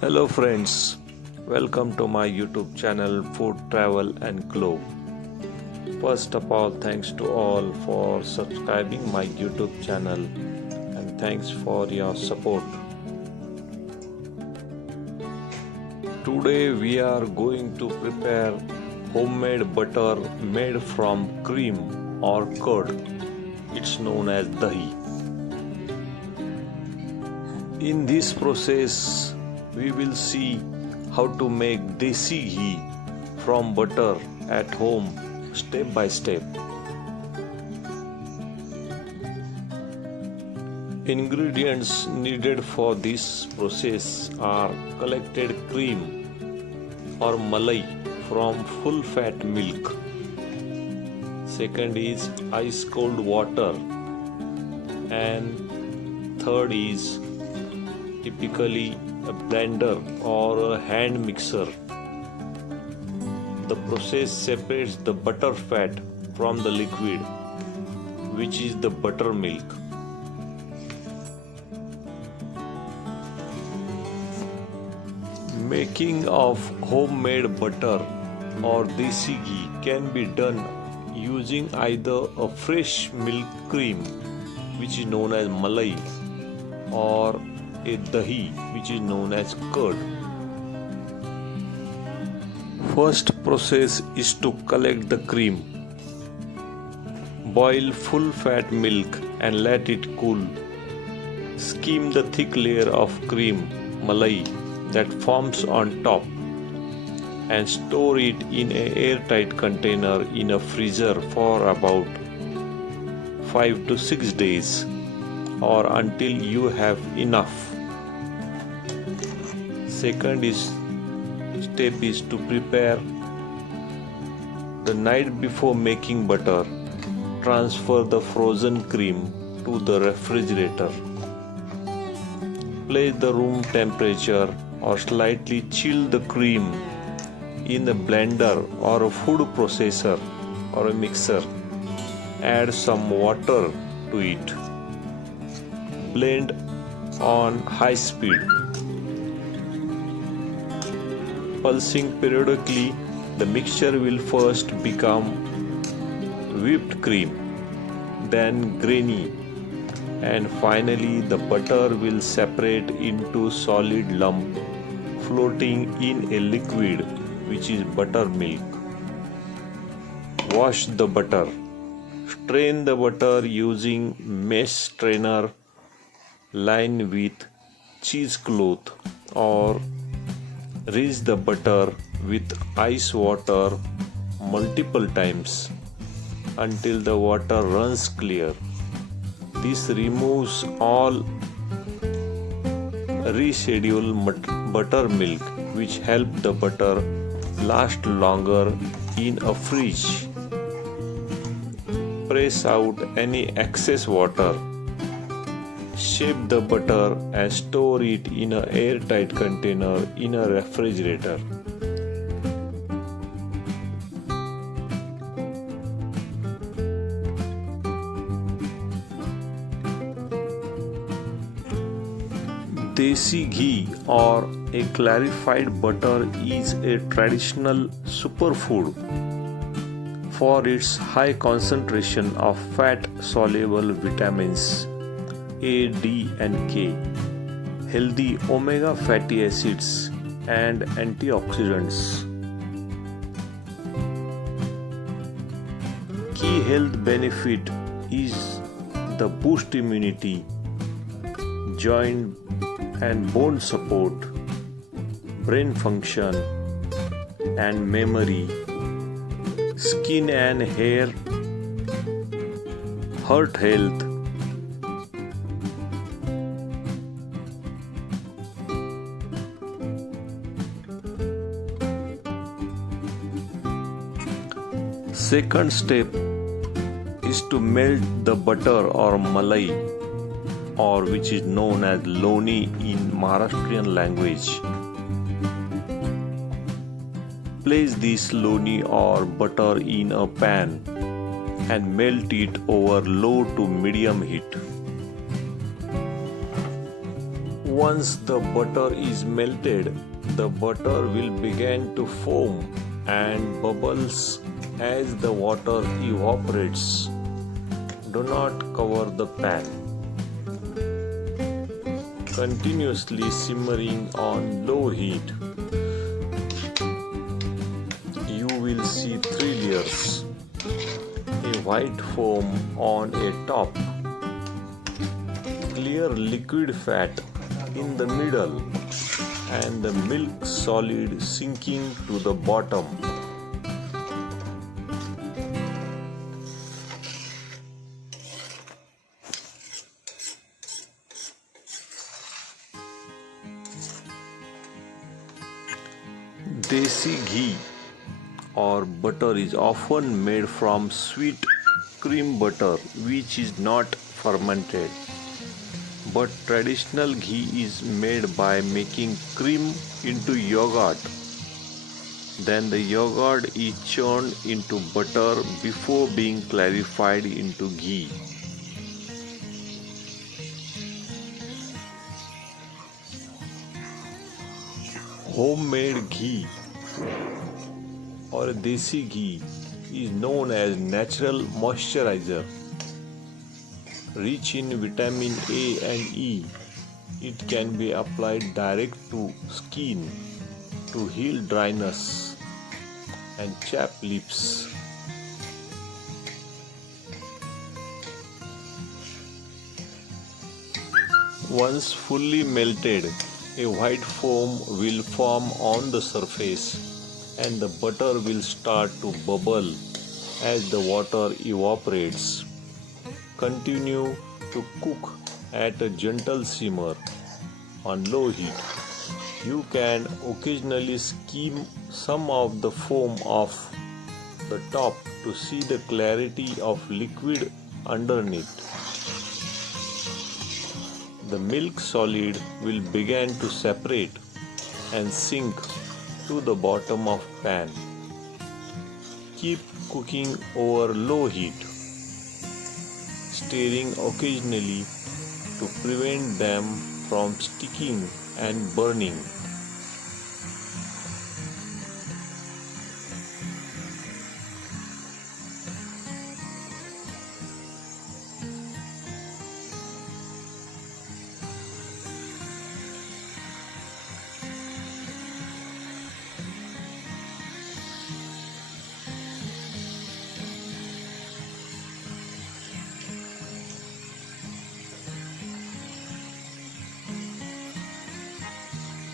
Hello friends, welcome to my YouTube channel Food Travel and Glow. First of all, thanks to all for subscribing my YouTube channel and thanks for your support. Today we are going to prepare homemade butter made from cream or curd. It's known as dahi. In this process, we will see how to make desi ghee from butter at home step by step. Ingredients needed for this process are collected cream or malai from full fat milk. Second is ice cold water, and third is typically a blender or a hand mixer. The process separates the butter fat from the liquid, which is the buttermilk. Making of homemade butter or desi ghee can be done using either a fresh milk cream, which is known as malai, or a dahi, which is known as curd. First process is to collect the cream. Boil full fat milk and let it cool. Skim the thick layer of cream, malai, that forms on top and store it in an airtight container in a freezer for about 5 to 6 days or until you have enough. Second step is to prepare. The night before making butter, transfer the frozen cream to the refrigerator. Place the room temperature or slightly chill the cream in a blender or a food processor or a mixer. Add some water to it. Blend on high speed. Pulsing periodically, the mixture will first become whipped cream, then grainy, and finally the butter will separate into solid lump floating in a liquid, which is buttermilk. Wash the butter. Strain the butter using mesh strainer lined with cheesecloth, or rinse the butter with ice water multiple times until the water runs clear. This removes all residual buttermilk, which help the butter last longer in a fridge. Press out any excess water. Shape the butter and store it in an airtight container in a refrigerator. Desi ghee or a clarified butter is a traditional superfood for its high concentration of fat-soluble vitamins A, D and K, healthy omega fatty acids and antioxidants. Key health benefit is the boost immunity, joint and bone support, brain function and memory, skin and hair, heart health, Second step is to melt the butter or malai, or which is known as Loni in Maharashtrian language. Place this Loni or butter in a pan and melt it over low to medium heat. Once the butter is melted, the butter will begin to foam and bubbles as the water evaporates. Do not cover the pan. Continuously simmering on low heat. You will see 3 layers. A white foam on a top, clear liquid fat in the middle, and the milk solid sinking to the bottom. Desi ghee or butter is often made from sweet cream butter which is not fermented. But traditional ghee is made by making cream into yogurt. Then the yogurt is churned into butter before being clarified into ghee. Homemade ghee or Desi ghee is known as natural moisturizer. Rich in vitamin A and E, it can be applied direct to skin to heal dryness and chapped lips. Once fully melted, a white foam will form on the surface and the butter will start to bubble as the water evaporates. Continue to cook at a gentle simmer on low heat. You can occasionally skim some of the foam off the top to see the clarity of liquid underneath. The milk solid will begin to separate and sink to the bottom of pan. Keep cooking over low heat, stirring occasionally to prevent them from sticking and burning.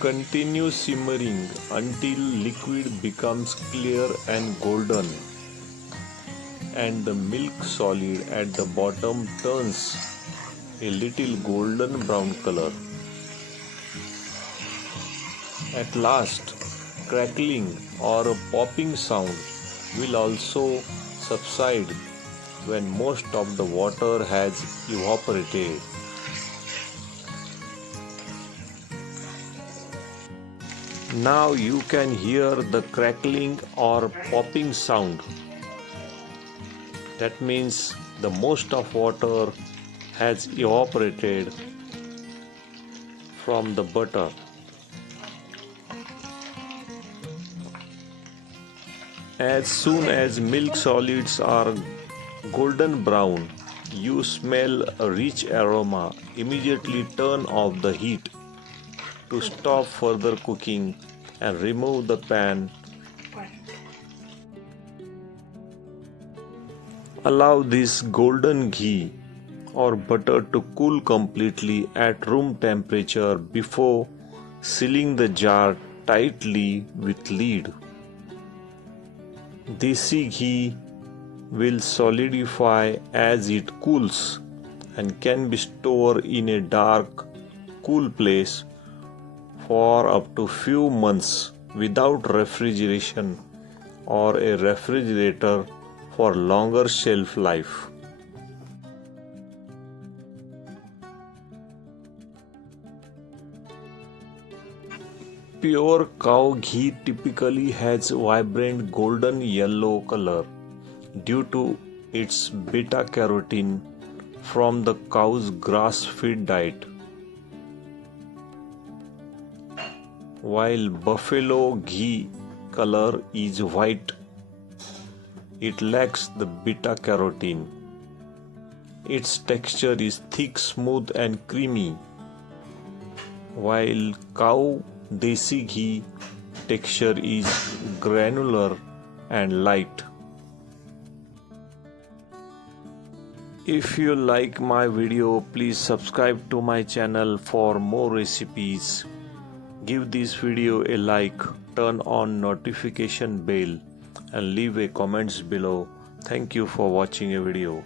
Continue simmering until liquid becomes clear and golden and the milk solid at the bottom turns a little golden brown color. At last, crackling or a popping sound will also subside when most of the water has evaporated. Now you can hear the crackling or popping sound. That means the most of water has evaporated from the butter. As soon as milk solids are golden brown, you smell a rich aroma. Immediately turn off the heat to stop further cooking and remove the pan. Allow this golden ghee or butter to cool completely at room temperature before sealing the jar tightly with lid. Desi ghee will solidify as it cools and can be stored in a dark, cool place for up to few months without refrigeration or a refrigerator for longer shelf life. Pure cow ghee typically has vibrant golden yellow color due to its beta carotene from the cow's grass-fed diet. While buffalo ghee color is white, it lacks the beta carotene. Its texture is thick, smooth and creamy, while cow desi ghee texture is granular and light. If you like my video, please subscribe to my channel for more recipes. Give this video a like, turn on notification bell and leave a comments below. Thank you for watching a video.